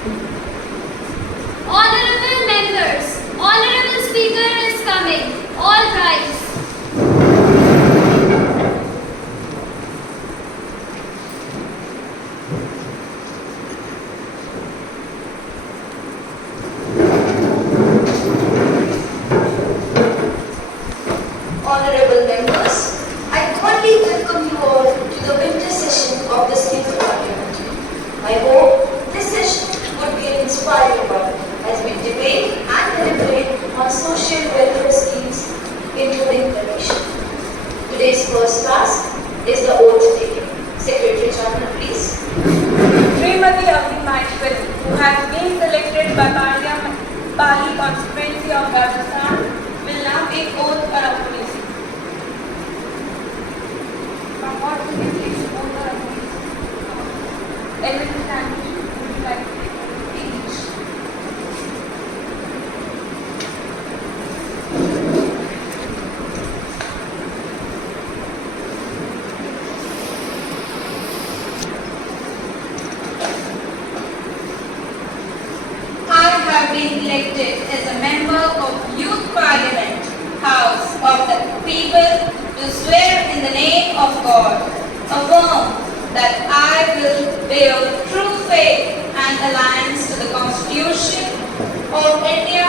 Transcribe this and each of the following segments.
Honorable members, Honorable Speaker is coming. All rise. Honorable members, I cordially welcome you all to the winter session of the State Parliament. I hope this session would be an inspiring one as we debate and deliberate on social welfare schemes including the nation. Today's first task is the oath taking. Secretary General, please. Srimati Avni Maheshwari, who has been selected by Pali constituency of Rajasthan, will now take oath or office. From what will you take oath or office? Every time would you like to take each? I have been elected as a member of Youth Parliament, House of the People, to swear in the name of God, affirm that I will bear true faith and allegiance to the Constitution of India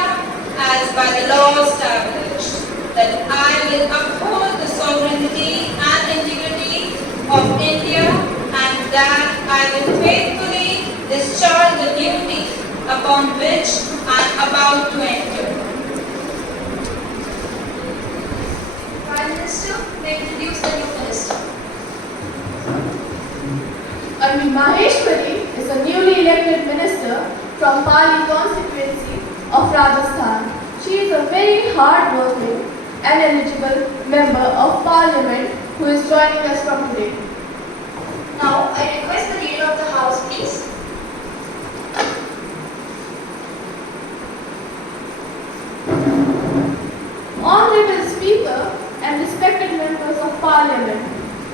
as by the law established, that I will uphold the sovereignty and integrity of India, and that I will faithfully discharge the duty upon which I am about to enter. Prime Minister may introduce the new minister. Avni Maheshwari is a newly elected minister from Pali constituency of Rajasthan. She is a very hard-working and eligible member of parliament who is joining us from today. Now, I request the leader of the House, please. Honorable Speaker and respected members of Parliament,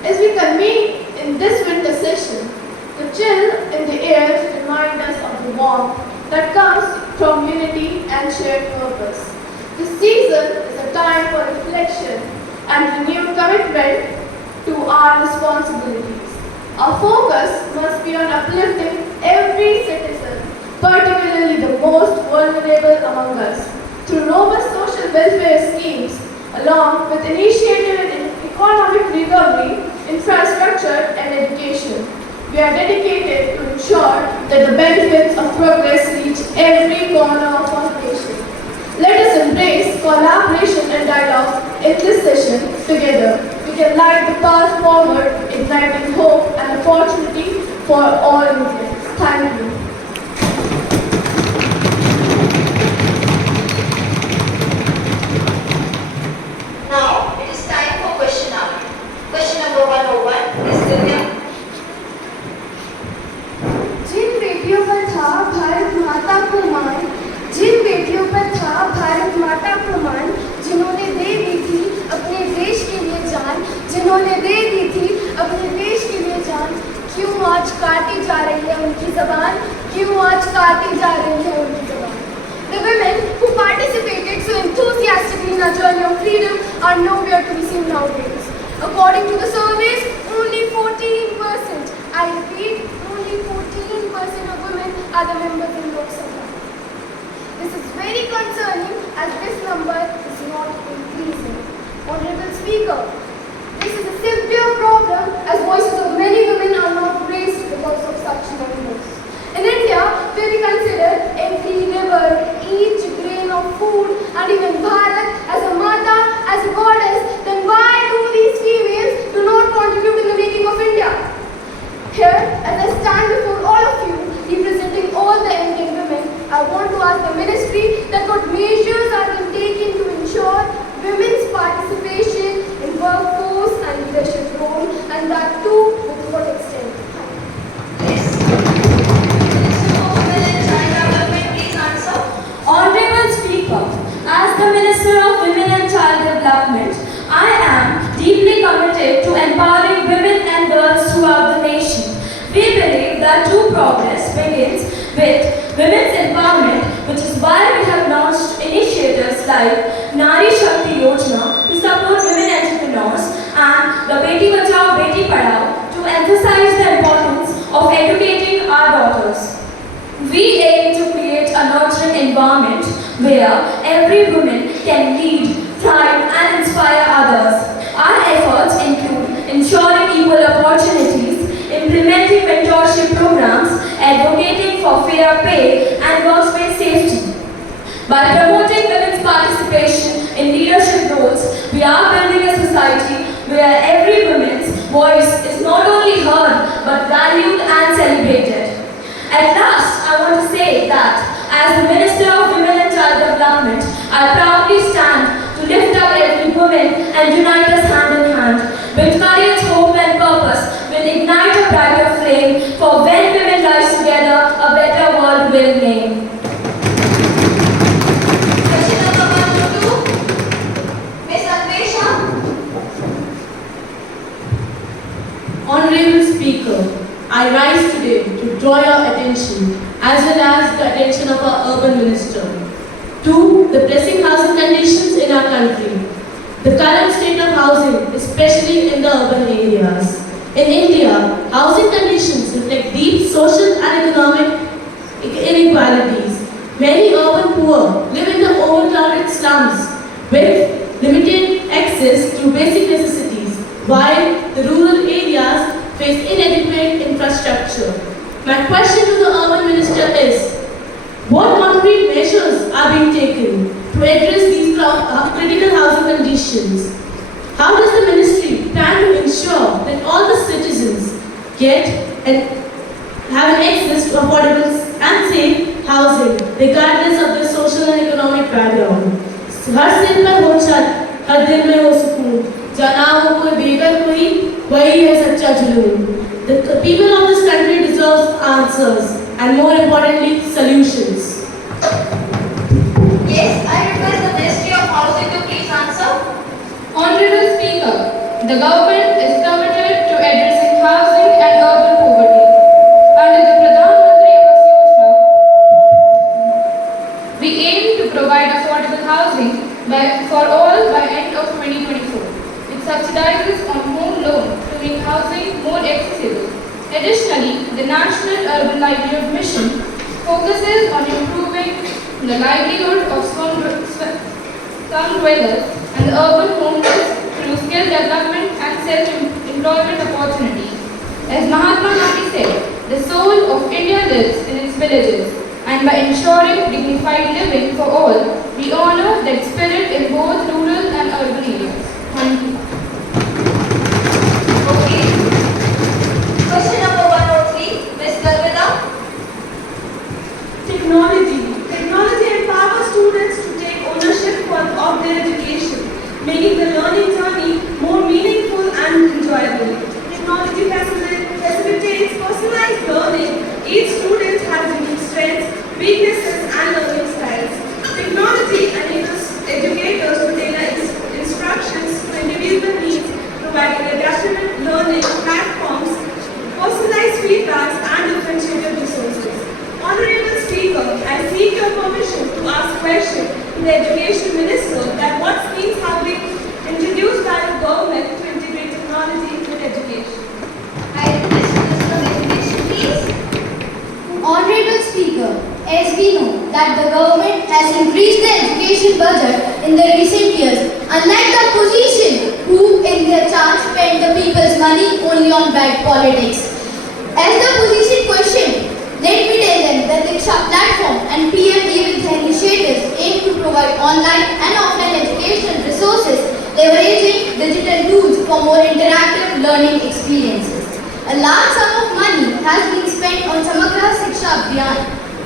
as we convene in this winter session, the chill in the air reminds us of the warmth that comes from unity and shared purpose. This season is a time for reflection and renewed commitment to our responsibilities. Our focus must be on uplifting every citizen, particularly the most vulnerable among us, through robust social welfare schemes, along with initiative in economic recovery, infrastructure, and education. We are dedicated to ensure that the benefits of progress reach every corner of our nation. Let us embrace collaboration and dialogue in this session together. We can light the path forward, igniting hope and opportunity for all Indians. Thank you. Now, it is time for question hour. Question number 101 is Divya. जिन बेटियों पर था भारत माता को मान, जिन बेटियों पर था भारत माता को मान, जिन्होंने दे दी थी अपने देश के लिए जान, जिन्होंने दे दी थी अपने देश के लिए जान, क्यों आज काटी जा रही है उनकी ज़बान, क्यों आज काटी जा रही है उनकी ज़बान. The women who participated so enthusiastically in our journey of freedom are nowhere to be seen nowadays. According to the surveys, only 14%, I repeat, only 14% of women are the members in Lok Sabha. This is very concerning as this number is not increasing. Honorable Speaker, this is a severe problem as voices of many women are not raised because of such numbers. In India, where we consider every river, each grain of food, and even Bharat as a mother, as a goddess, then why do these females do not contribute why we have launched initiatives like Nari Shakti Yojana to support women entrepreneurs and the Beti Bachao Beti Padhao to emphasize the importance of educating our daughters. We aim to create a nurturing environment where every woman can lead, thrive and inspire others. Our efforts include ensuring equal opportunities, implementing mentorship programs, advocating for fair pay and workplace safety. By promoting women's participation in leadership roles, we are building a society where every woman's voice is not only heard but valued and celebrated. At last, I want to say that as the Minister of Women and Child Development, I proudly stand to lift up every woman and unite us hand in hand. With courage, hope and purpose, we'll ignite a brighter flame, for when women rise together, a better world will name. Question number 102, Ms. Anvesha. Honorable Speaker, I rise today to draw your attention as well as the attention of our urban minister to the pressing housing conditions in our country. The current state of housing, especially in the urban areas. In India, housing conditions reflect deep social and economic inequalities. Many urban poor live in the overcrowded slums with limited access to basic necessities, while the rural areas face inadequate infrastructure. My question to the urban minister is, what concrete measures are being taken to address these critical housing conditions? How does the ministry plan to ensure that all the citizens get and have an access to affordable and safe housing regardless of their social and economic background? हर सिर पर हो छत, हर दिल में हो सुकून, जना हो कोई बेघर कोई, वही है सच्चा जुनून. The people of this country deserve answers and more importantly solutions. Yes, I request the Ministry of Housing to please answer. Honorable Speaker, the government is committed to addressing housing and urban poverty. Under the Pradhan Mantri Awas Yojana, we aim to provide affordable housing for all by end of 2024. It subsidizes on home loan to make housing more accessible. Additionally, the National Urban Livelihood Mission focuses on improving the livelihood of slum dwellers and the urban homeless through skill development and self-employment opportunities. As Mahatma Gandhi said, the soul of India lives in its villages, and by ensuring dignified living for all, we honor that spirit in both rural and urban areas. Thank you. Okay. Question number 103, Ms. Garvida. Technology empowers students to take ownership of their education, making the learning journey more meaningful and enjoyable. Technology facilitates personalized learning. Each student has unique strengths, weaknesses, and learning styles. Technology enables educators to tailor instructions to individual needs, providing adaptive learning platforms, personalized feedbacks, and differentiated resources. Honorable Speaker, I seek your permission to ask a question to the Education Minister that what schemes have been introduced by the government to integrate technology with education. I request Minister of Education, please. Honorable Speaker, as we know that the government has increased the education budget in the recent years, unlike the opposition who in their charge spend the people's money only on bad politics. As the opposition questioned, let me tell them that the Diksha platform and PME with their initiatives aim to provide online and offline educational resources, leveraging digital tools for more interactive learning experiences. A large sum of money has been spent on Samagra Shiksha Abhiyan.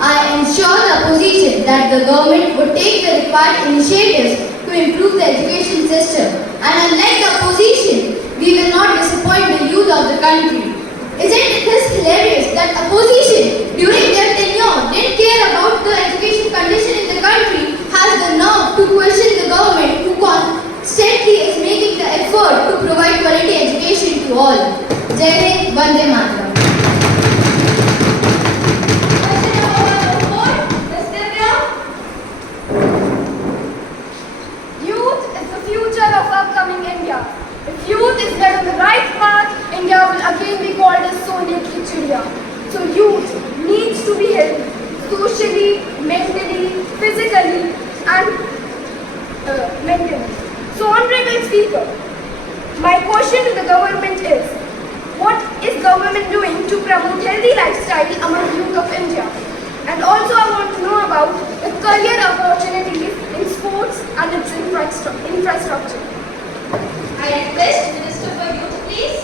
I am sure the opposition that the government would take the required initiatives to improve the education system. And unlike the opposition, we will not disappoint the youth of the country. Isn't this hilarious that opposition during their tenure didn't care about the education condition in the country, has the nerve to question the government who constantly is making the effort to provide quality education to all. Jai Hind, Vande Mataram. Question number 104, Ms. Divya. infrastructure. I request Minister for Youth, please.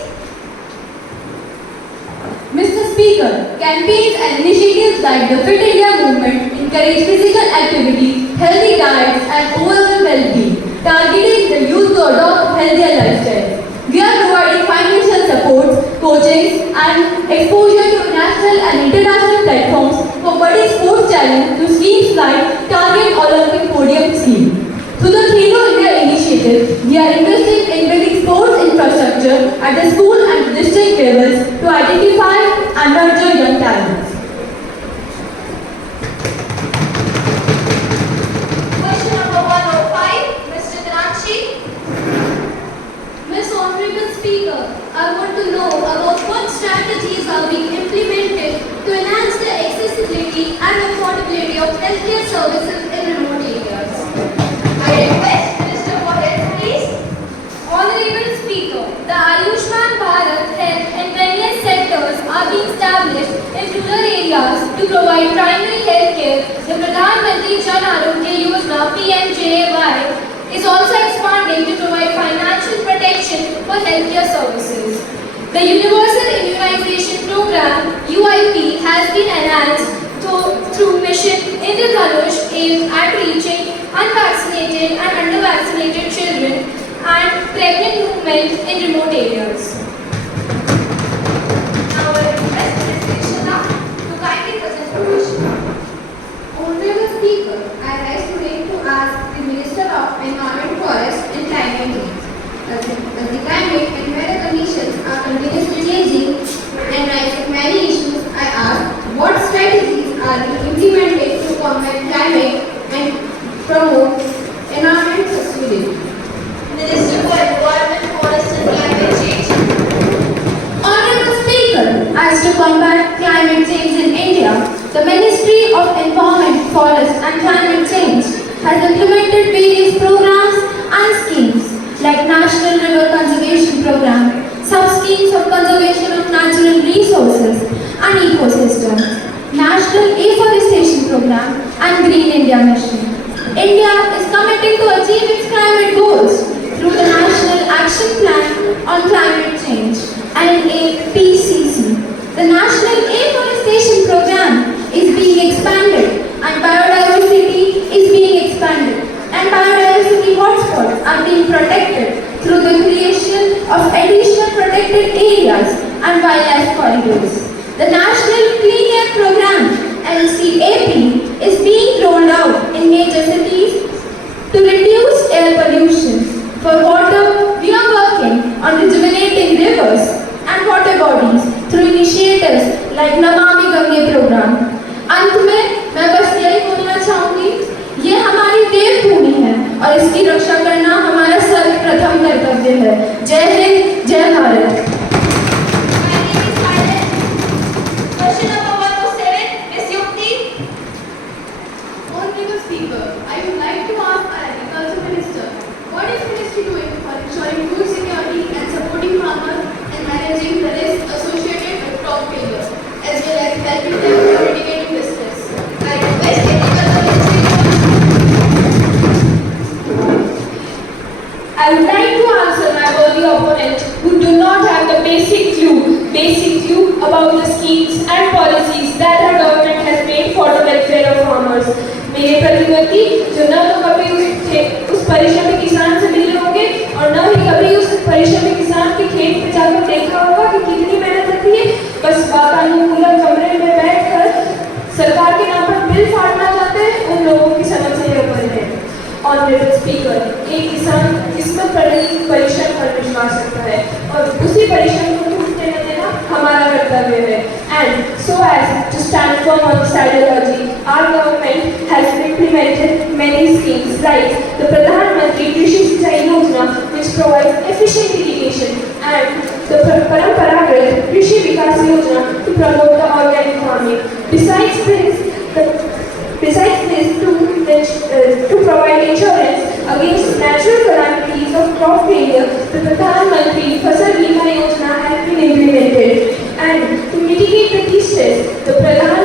Mr. Speaker, campaigns and initiatives like the Fit India movement encourage physical activity, healthy diets and overall well-being, targeting the youth to adopt healthier lifestyles. We are providing financial support, coaching and exposure to national and international platforms for budding sports talent through schemes like Target Olympic Podium Scheme. Through the Khelo India initiative, we are investing in building sports infrastructure at the school and district levels to identify and nurture young talents. Question number 105, Mr. Karachi. Miss Honorable Speaker, I want to know about what strategies are being implemented to enhance the accessibility and affordability of healthcare services in remote areas. I request Minister for Health, please. Honorable Speaker, the Ayushman Bharat health and wellness centers are being established in rural areas to provide primary health care. The Pradhan Mantri Jan Arogya Yojana (PMJAY) is also expanding to provide financial protection for healthcare services. The Universal Immunization Program (UIP) has been enhanced through Mission Indradhanush aimed at reaching unvaccinated and under-vaccinated children and pregnant women in remote areas. Now I request Ms. Rishana to kindly present the question. Honorable Speaker, I rise today to ask the Minister of Environment, Forest and Climate Change. As the climate and weather conditions are continuously changing and raising many issues, I ask what strategies are being implemented to combat climate and promote environment sustainability. Minister for Environment, Forest and Climate Change. Honorable Speaker, as to combat climate change in India, the Ministry of Environment, Forest and Climate Change has implemented various programs and schemes like National River Conservation Program, sub-schemes of conservation of natural resources and ecosystems, National Afforestation Program and Green India Mission. India is committing to achieve its climate goals through the National Action Plan on Climate Change (NAPCC). The National Afforestation Program is being expanded and biodiversity is being expanded and biodiversity hotspots are being protected through the creation of additional protected areas and wildlife corridors. The National Clean Air Program (NCAP) is being rolled out in major cities to reduce air pollution. For water, we are working on rejuvenating rivers and water bodies through initiatives like Namami Gange program. अंत में मैं बस यही बोलना चाहूँगी, ये हमारी देवभूमि है और इसकी रक्षा करना हमारा सर्वप्रथम कर्तव्य है। जय हिंद, जय Bharat. Question number 107, Ms. Yukti. Honorable Speaker, I would like to ask our Agriculture Minister, what is Ministry doing for ensuring food security and supporting farmers and managing the risks associated with crop failure, as well as helping them in mitigating this risk? I request Agriculture Ministry. I would like to answer my worthy opponent who do not have the basic clue about the schemes and policies that our government has made for the welfare of farmers. मेरे प्रतिनिधि जो न तो कभी उस परिश्रमी किसान से मिले होंगे और न ही कभी उस परिश्रमी किसान के खेत में जाकर देखा होगा कि कितनी मेहनत लगती है, बस वातानुकूलित कमरे में बैठकर सरकार के नाम पर बिल फाड़ना चाहते हैं, उन लोगों की समझ से ये ऊपर है। Honorable Speaker, एक किसान किस्मत पर नहीं परिश्रम पर विश्वास रखता है और उसी परिश्रम को टूटने न देना हमारा कर्तव्य है। And so as to stand firm on this ideology, our government has implemented many schemes like the Pradhan Mantri Krishi Sinchai Yojana, which provides efficient irrigation, and the Paramparagath Krishi Vikas Yojana to promote the organic farming. Besides this, to provide insurance against natural calamities of crop failure, the Pradhan Mantri Fasal Bima Yojana has been implemented. And to mitigate the distress, the Pradhan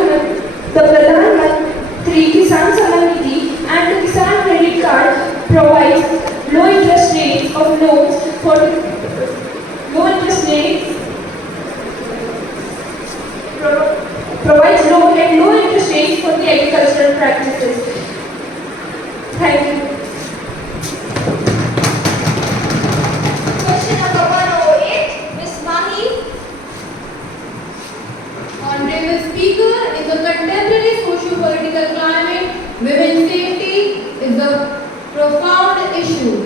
Mantri Kisan Samman Nidhi and the Kisan Credit Card provides low interest profound issue.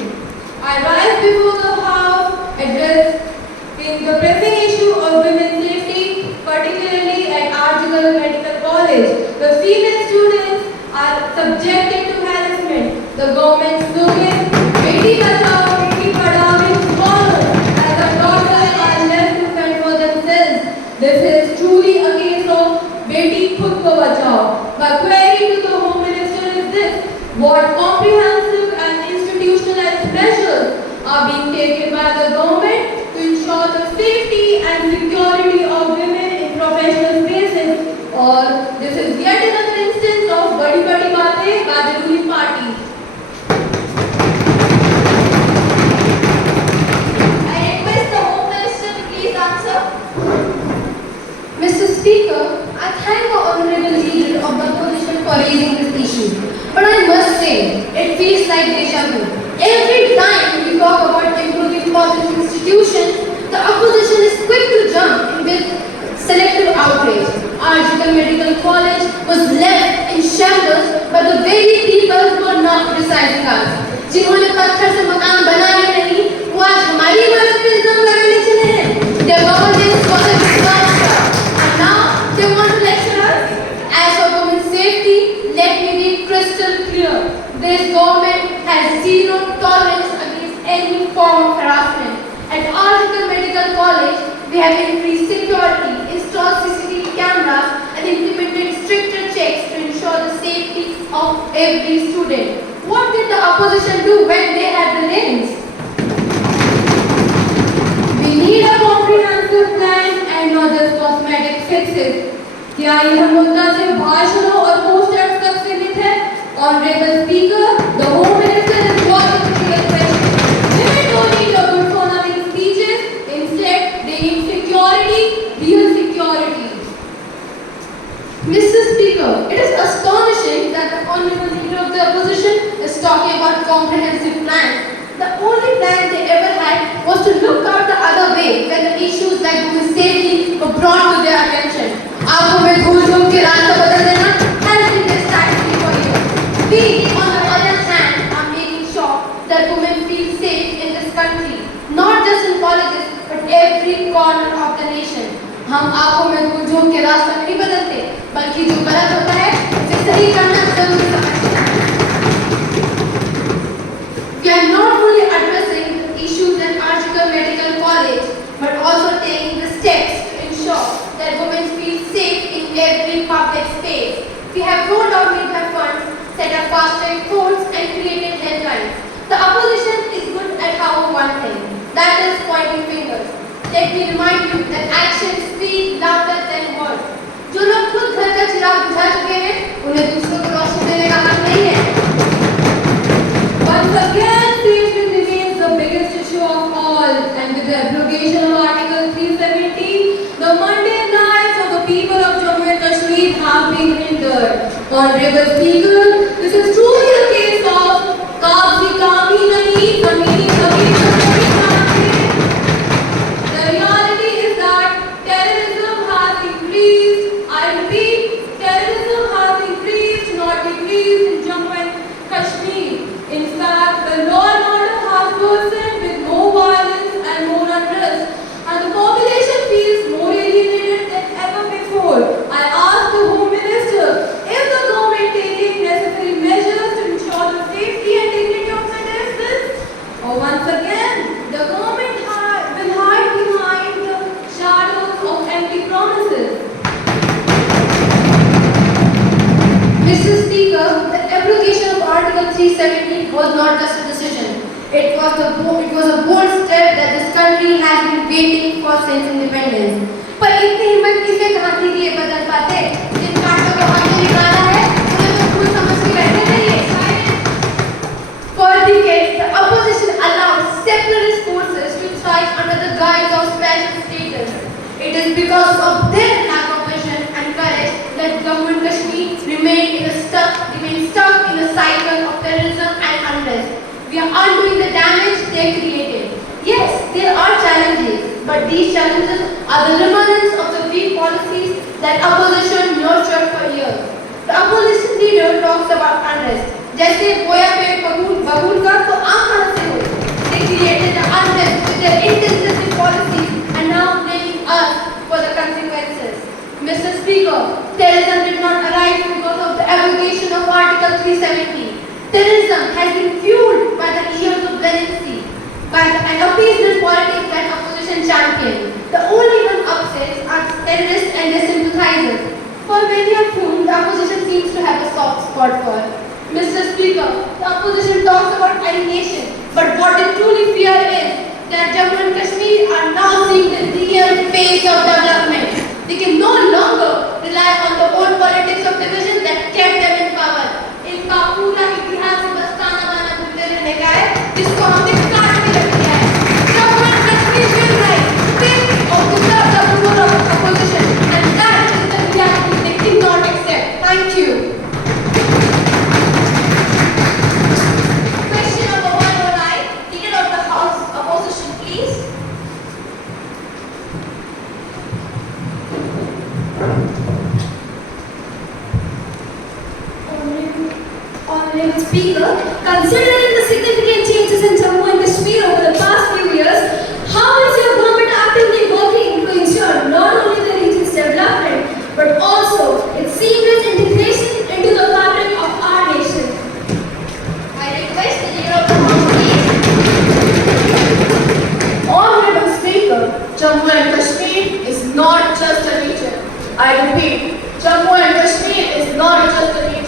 I rise before the House addressing the pressing issue of women's safety, particularly at Arjigal Medical College. The female students are subjected to harassment. The government's slogan, Beti Bachao, Beti Padhao, is followed as the daughters are left to fend for themselves. This is truly a case of Beti Khud Ko Bachao. My query to the Home Minister is this: what comprehensive and institutionalized measures are being taken by the government to ensure the safety and security of women in professional spaces? Or this is yet another instance of badi badi baatein by the ruling party? I request the Home Minister to please answer. Mr. Speaker, I thank the Honorable Leader of the Opposition for raising this issue. But I must say, it feels like deja vu. Every time we talk about improving public institutions, the opposition is quick to jump in with selective outrage. Arjigal Medical College was left in shambles by the very people who are not criticizing us. जिन्होंने पत्थर से मकान बनाए नहीं, वो आज हमारी इमारत पे इल्जाम लगाने चले हैं. Their governance was a disaster, and now they want to lecture us. As for women's safety, let me be crystal clear. This government has zero tolerance against any form of harassment. At Arjigal Medical College, we have increased security, installed CCTV cameras, and implemented stricter checks to ensure the safety of every student. What did the opposition do when they had the reins? We need a comprehensive plan and not just cosmetic fixes. क्या यह मुद्दा सिर्फ भाषणों और posters तक सीमित है? Honorable Speaker, the Home Minister is walking to the question. Women don't need your good for nothing speeches. Instead, they need security, real security. Mr. Speaker, it is astonishing that the Honorable Leader of the Opposition is talking about comprehensive plans. The only plan they ever had was to look out the other way when the issues like women's safety were brought to their attention. आंखों में धूल झोंक के रास्ता बदल देना has been their strategy for years. We, on the other hand, are making sure that women feel safe in this country, not just in colleges, but every corner of the nation. हम आंखों में धूल झोंक के रास्ता नहीं बदलते, बल्कि जो गलत होता है उसे सही करना जरूरी समझते हैं. We are not only addressing the issues at Arjigal Medical College, but also taking the steps to ensure that women feel safe in every public space. We have rolled out media funds, set up fast-track courts, and created headlines. The opposition is good at how one thing, that is pointing fingers. Let me remind you that actions speak louder than words. जो लोग खुद घर का चिराग बुझा चुके हैं, उन्हें दूसरों को रोशनी देने का हक नहीं है. Once again, safety remains the biggest issue of all, and with the abrogation of Article 370, the mundane lives of the people of Jammu and Kashmir have been hindered. Honorable Speaker, this is truly a case of कागजी कामी नहीं, जमीनी कभी कभी नहीं. The reality is that terrorism has increased. I repeat, terrorism has increased, not decreased in Jammu and Kashmir. In fact, the law and order has worsened with more violence and more unrest, and the population feels more alienated than ever before. I ask the Home Minister, is the government taking necessary measures to ensure the safety and dignity of citizens? Or once again, the government will hide behind the shadows of empty promises. Mr. Speaker, the abrogation of Article 370 was not just a decision. It was a bold step that this country has been waiting for since independence. पर इतनी हिम्मत किसे कहाँ थी कि ये बदल पाते? जिन कांटों को हमने निकाला है, उन्हें तो फूल समझ के बैठे नहीं है. For decades, the opposition allowed separatist forces to thrive under the guise of special status. It is because of their lack of vision and courage that Jammu and Kashmir remained stuck in a cycle of terrorism and unrest. We are undoing the damage they created. Yes, there are challenges, but these challenges are the remnants of the weak policies that opposition nurtured for years. The opposition leader talks about unrest. जैसे बोया पेड़ को बबूल का तो आम कहां से हो? They created the unrest with their indecisive policies and now blaming us for the consequences. Mr. Speaker, terrorism did not arise because of the abrogation of Article 370. Terrorism has been fueled by the years of leniency and appeasement politics that opposition championed. The only one upsets are terrorists and their sympathizers, for many of whom the opposition seems to have a soft spot for. Mr. Speaker, the opposition talks about alienation, but what they truly fear is that Jammu and Kashmir are now seeing the real face of development. They can no longer rely on the old politics of division that kept them in power. इनका पूरा इतिहास बस ताना बाना बुनते रहने का है, जिसको हमने काट के रख दिया है. Jammu and Kashmir will rise, think of the power of opposition, and that is the reality they cannot accept. Thank you. Question number 109, Leader of the House Opposition, please. Honorable Speaker, considering the significant changes in Jammu and Kashmir over the past few years, how is your government actively working to ensure not only the region's development, but also its seamless integration into the fabric of our nation? I request the Leader of the House, please. Honorable Speaker, Jammu and Kashmir is not just a region. I repeat, Jammu and Kashmir is not just a region.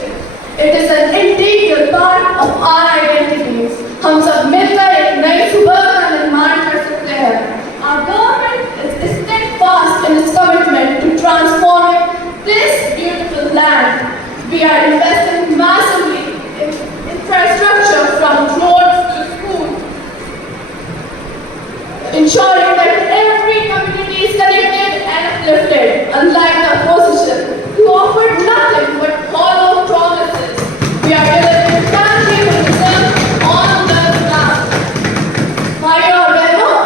It is an integral part of our identities. हम सब मिलकर एक नई सुबह का निर्माण कर सकते हैं. Our government is steadfast in its commitment to transforming this beautiful land. We are investing massively in infrastructure from roads to schools, ensuring that every community is connected and uplifted. Unlike the opposition, who offered nothing but hollow promises, we are delivering tangible on the ground. भाई और बहनों,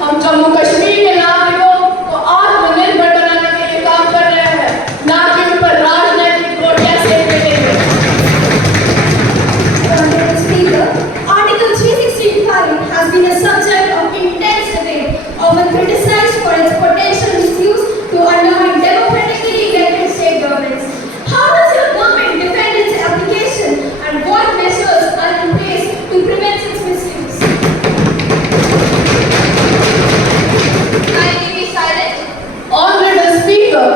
हम जम्मू कश्मीर के नागरिकों को आत्मनिर्भर बनाने के लिए काम कर रहे हैं, ना कि उन पर राजनीतिक रोटियां सेकने के लिए. Honorable Speaker, Article 365 has been a subject of intense debate, often criticized for its potential misuse to undermine democratically elected state governments. How does your government defend its application and what measures are in place to prevent its misuse? Kindly be silent. Honorable Speaker,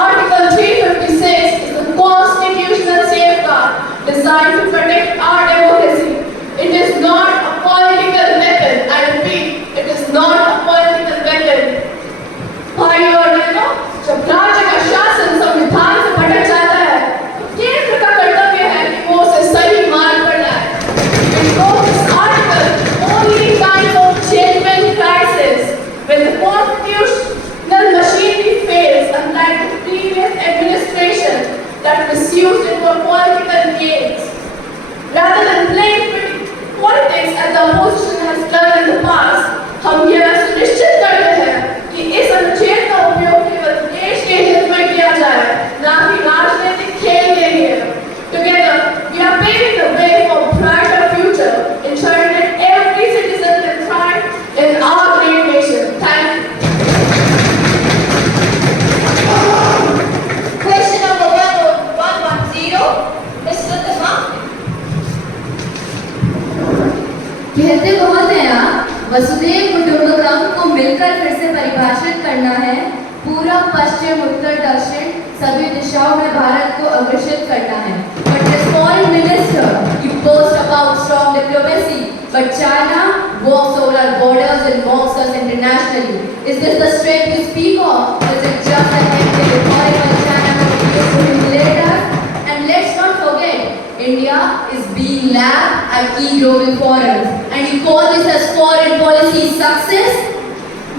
Article 356 is a constitutional safeguard designed to protect our democracy. It is not a political weapon. I repeat, it is not a political weapon. भाई और बहनों, जब राज्य का शासन संविधान से भटक जाता है, तो केंद्र का कर्तव्य है कि वो उसे सही मार्ग पर लाए. This article only kind of genuine crisis when the constitutional machinery fails, unlike the previous administration that misused it for political gains. Rather than playing politics as the opposition has done in the past, हम यह सुनिश्चित करते हैं कि इस अनुच्छेद का उपयोग केवल देश के हित में किया जाए, ना कि राजनीतिक खेल के लिए. Together, we are paving the way for a brighter future, ensuring that every citizen can thrive in our great nation. Thank you. Question number 110, Mr. Tama. कहते बहुत हैं आप, वसुदेव कुटुंबकम को मिलकर फिर से परिभाषित करना है. पूरा पश्चिम उत्तर दक्षिण सभी दिशाओं में भारत को अग्रसित करना है. But as foreign minister, you boast about strong diplomacy, but China walks over our borders and mocks us internationally. Is this the strength you speak of? Is it just an empty rhetoric by China to humiliate us? And let's not forget, India is being lagged at key global forums, and you call this as foreign policy success?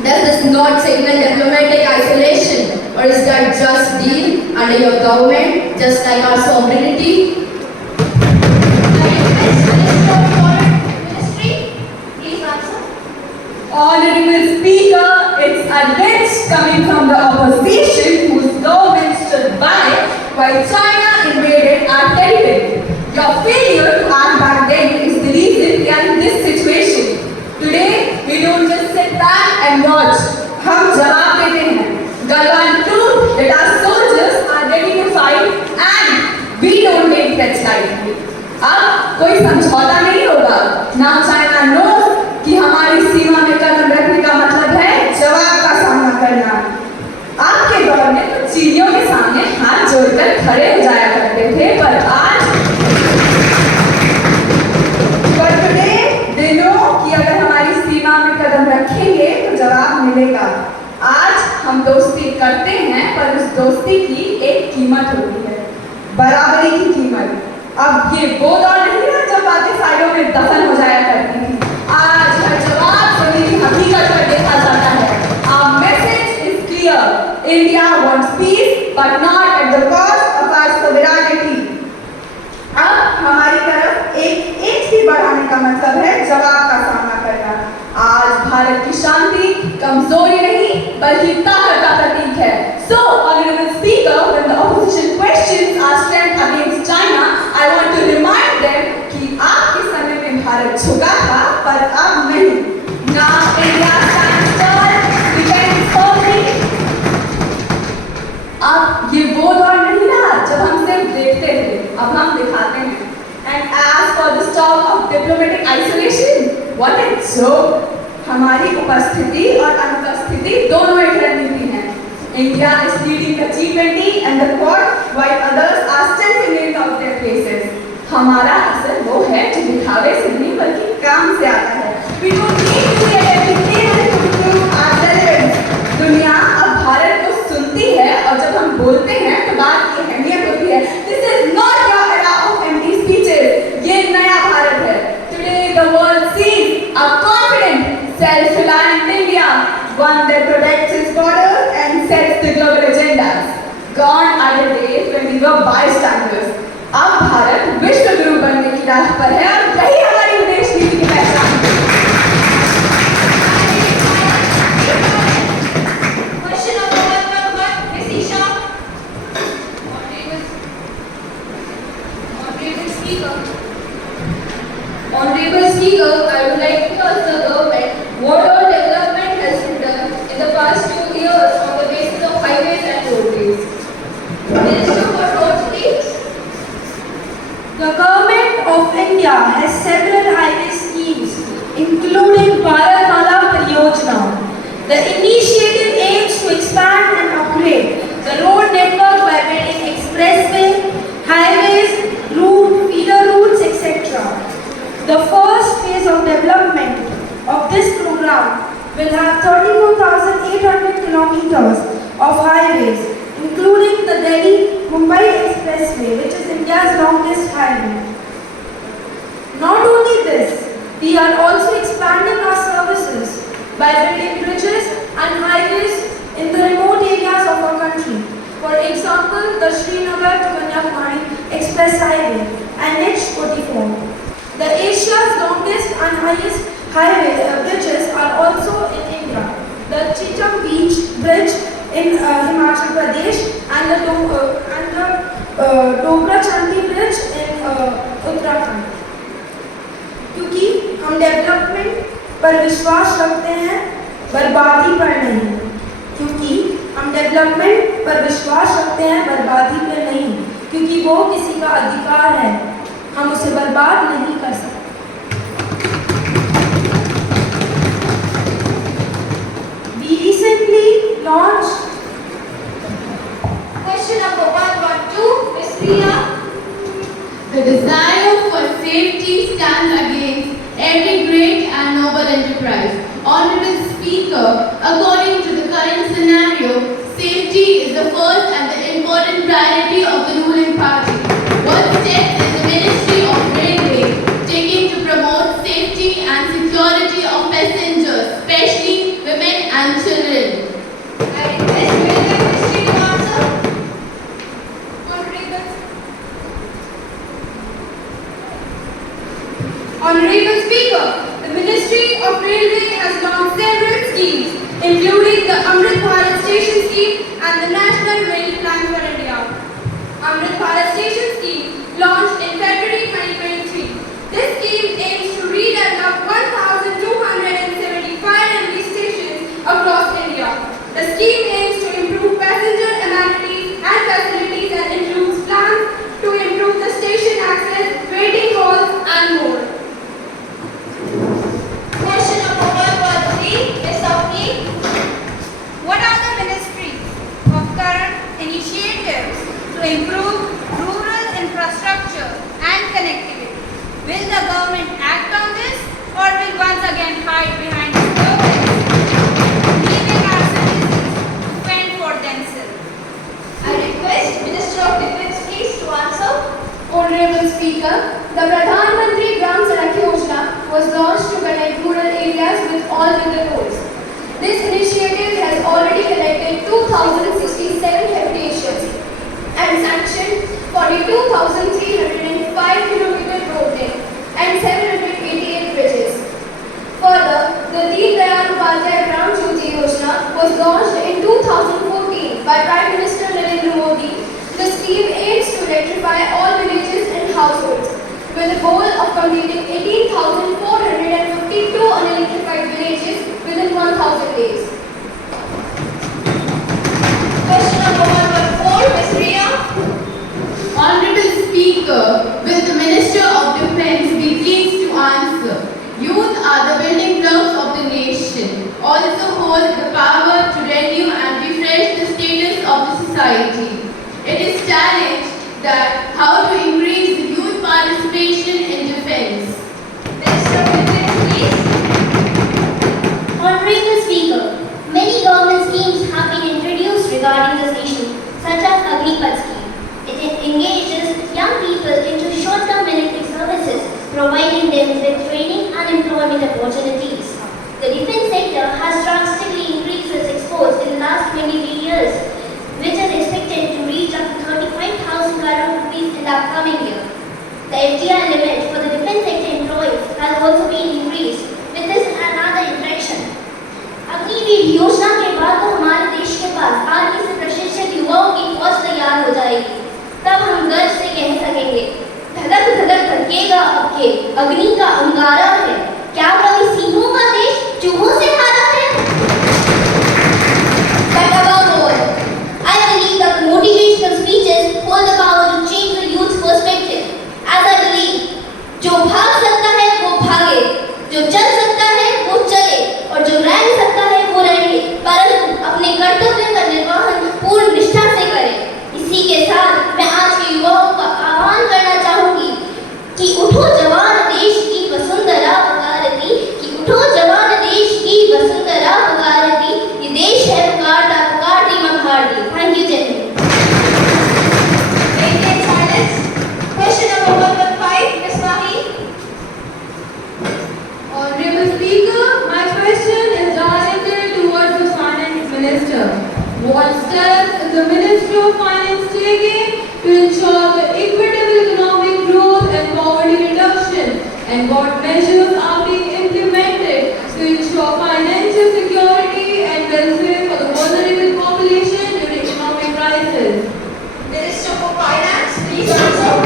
Does this not signal diplomatic isolation, or is that just deal under your government, just like our sovereignty? I request Minister of Foreign Ministry, please answer. Honorable Speaker, it's alleged coming from the opposition whose government stood by while China invaded our territory. Your failure to act back हम जवाब देते हैं। Galwan proved that our soldiers are ready to fight and we don't take threats lightly. अब कोई समझौता नहीं होगा। Now China knows कि हमारी सीमा में कदम रखने का मतलब है जवाब का सामना करना। आपके दौर में तो चीनियों के सामने हाथ जोड़कर खड़े हो जाया करते थे, पर आज कि अगर हमारी सीमा में कदम रखेंगे तो जवाब मिलेगा। आज हम दोस्ती करते हैं, पर उस दोस्ती की एक कीमत होती है, बराबरी की कीमत। अब ये वो दौर नहीं है जब बातें साइडों में दफन हो जाया करती थी। आज हर जवाब जमीन की हकीकत पर देखा जाता है। Our message is clear. India wants peace, but not at the cost of our sovereignty. अब हमारी तरफ एक ही बढ़ाने का मतलब है जवाब का सामना करना। आज भारत की शांति कमजोरी नहीं बल्कि ताकत का प्रतीक है। So, Honorable Speaker, when the opposition questions our strength against China, I want to remind them कि आपके समय में भारत झुका था, पर अब नहीं। Now India stands tall, defends firmly. अब ये वो दौर नहीं रहा जब हम सिर्फ देखते थे, अब हम दिखाते हैं। And as for the talk of diplomatic isolation, what a joke! हमारी उपस्थिति और अनुपस्थिति दोनों एक रणनीति है। India is leading the G20 and the Quad, while others are still figuring out their places. हमारा असर वो है जो दिखावे से नहीं बल्कि काम से आता है। We don't need to be educated to prove our relevance. दुनिया अब भारत को सुनती है और जब हम बोलते हैं तो बात की अहमियत होती है। This is not your era of empty speeches. ये नया भारत है। Today the world sees a confident, self-reliant India, one that protects its borders and sets the global agendas. Gone are the days when we were bystanders. अब भारत विश्व गुरु बनने की राह पर है और यही हमारी विदेश नीति की पहचान है। Question number 1, Miss Isha. Honorable Speaker, I would like to ask the government what all development has been done in the past 2 years on the basis of highways and roadways. Minister for Roads, please. The Government of India has several highway schemes, including Bharatmala Pariyojana. The initiative aims to expand and upgrade the road network by building expressway, highways, feeder routes, etc. The first phase of development of this program will have 34,800 kilometers of highways, including the Delhi-Mumbai Expressway, which is India's longest highway. Not only this, we are also expanding our services by building bridges and highways in the remote areas of our country. For example, the Srinagar to Kanyakumari Express Highway and H44. The Asia's longest and highest highway bridges are also in India. The Chitam Beach Bridge in Himachal Pradesh and the Dobra Chanti Bridge in Uttarakhand. क्योंकि हम development पर विश्वास रखते हैं, बर्बादी पर नहीं। क्योंकि हम डेवलपमेंट पर विश्वास रखते हैं, बर्बादी पर नहीं। क्योंकि वो किसी का अधिकार है, हम उसे बर्बाद नहीं कर सकते। We recently launched. Question number 112, Miss Priya. The desire for safety stands against every great and noble enterprise. Honorable Speaker, according to the current scenario, safety is the first and the important priority of the ruling party. What steps is the Ministry of Railways taking to promote safety and security of passengers, especially women and children? I request Railway Ministry to answer. Honorable Speaker, the Ministry of Railway has launched several schemes, including the Amrit Bharat Station Scheme and the National Rail Plan for India. Amrit Bharat Station Scheme, launched in February The scheme aims to improve passenger amenities and facilities and includes plans to improve the station access, waiting halls and more. Question number 113, Ms. Sapni. What are the ministries of current initiatives to improve rural infrastructure and connectivity? Will the government act on this or will once again hide behind slogans, leaving our citizens to fend for themselves? I request Minister of Defence please to answer. Honorable Speaker, the Pradhan Mantri Gram Sadak Yojana was launched to connect rural areas with all river roads. This initiative has already connected 2,067 habitations and sanctioned 42,305 km road length and 788 bridges. Further, the Deen Dayal Upadhyaya Gram Jyoti Yojana was launched in 2014 by Prime Minister Narendra Modi. The scheme aims to electrify all villages and households with the goal of completing 18,452 unelectrified villages within 1,000 days. Question number 114, Ms. Riya. Honorable Speaker, will the Minister of Defence be pleased to answer? Youth are the building blocks of the nation, also hold the power to renew and refresh the status of the society. It is challenged that how to increase the youth participation in defence. Minister of Defence please. Honorable Speaker, many government schemes have been introduced regarding this issue, such as Agnipat scheme. It engages young people into short-term military services, providing them with training and employment opportunities. The defence sector has drastically increased its exports in the last 23 years, which is expected to reach up to 35,000 crore rupees in the upcoming year. The FDI limit for the defence sector employees has also been increased, with this another infraction. Agniveer योजना के बाद तो हमारे देश के पास army से प्रशिक्षित युवाओं की फौज तैयार हो जाएगी। तब हम गर्व से कह सकेंगे, धड़क धड़क धड़केगा अब के अग्नि का अंगारा है, क्या कभी सिंहों का देश चूहों से हारा है? But above all, I believe that motivational speeches hold the power to change the youth's perspective. As I believe, जो भाग सकता है वो भागे, जो चल सकता है वो चले और जो रह सकता है वो रहे, परंतु अपने कर्तव्य का निर्वहन पूर्ण निष्ठा से करें। इसी के साथ मैं आज के युवाओं का आह्वान करना चाहूंगी कि उठो जवान देश की वसुंधरा पुकारती, कि उठो जवान देश की वसुंधरा पुकारती, ये देश है पुकारता पुकारती मखारती। थैंक यू जय Hind. Maintain silence. Question number 115, Ms. Mahi. Honorable Speaker, my question is directed towards the Finance Minister. What steps is the Ministry of Finance taking to ensure the equitable economic growth and poverty reduction? And what measures are being implemented to ensure financial security and welfare for the vulnerable population during economic crisis? Minister for Finance, please answer.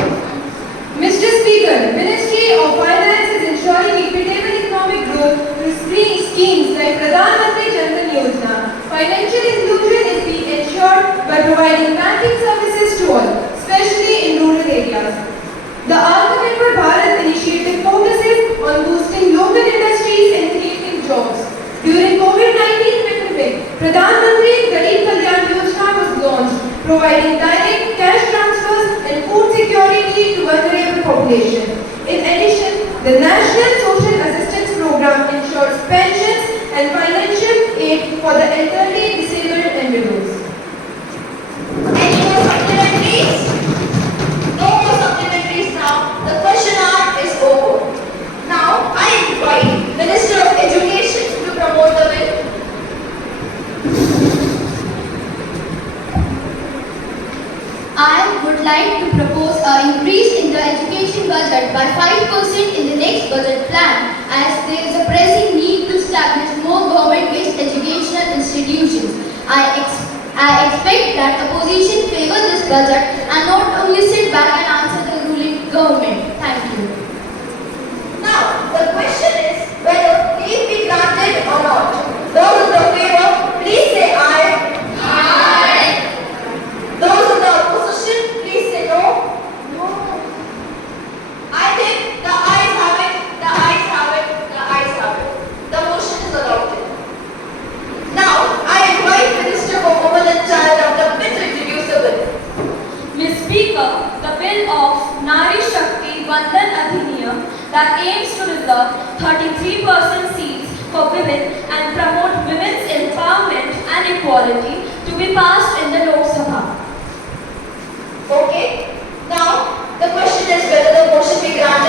Mr. Speaker, the Ministry of Finance is ensuring equitable economic growth through schemes like Pradhan Mantri Jan Dhan Yojana. Financial inclusion is being ensured by providing banking services to all, especially in rural areas. The Atmanirbhar Bharat initiative focuses on boosting local industries and creating jobs. During COVID-19 pandemic, Pradhan Mantri Garib Kalyan Yojana was launched, providing direct cash transfers and food security to vulnerable population. In addition, the National Social Assistance Program ensures pensions and financial aid for the elderly, disabled and widows. Any more supplementaries? No more supplementaries now. The question hour is over. Now, I invite Minister of Education to promote the bill. I would like to propose an increase in the education budget by 5% in the next budget plan, as there is a pressing need to establish more government-based educational institutions. I expect that opposition favor this budget and not only sit back and answer the ruling government. Thank you. Now, the question is whether leave be granted or not. Those in the favor, please say aye. equality to be passed in the Lok Sabha. Okay. Now, the question is whether the motion be granted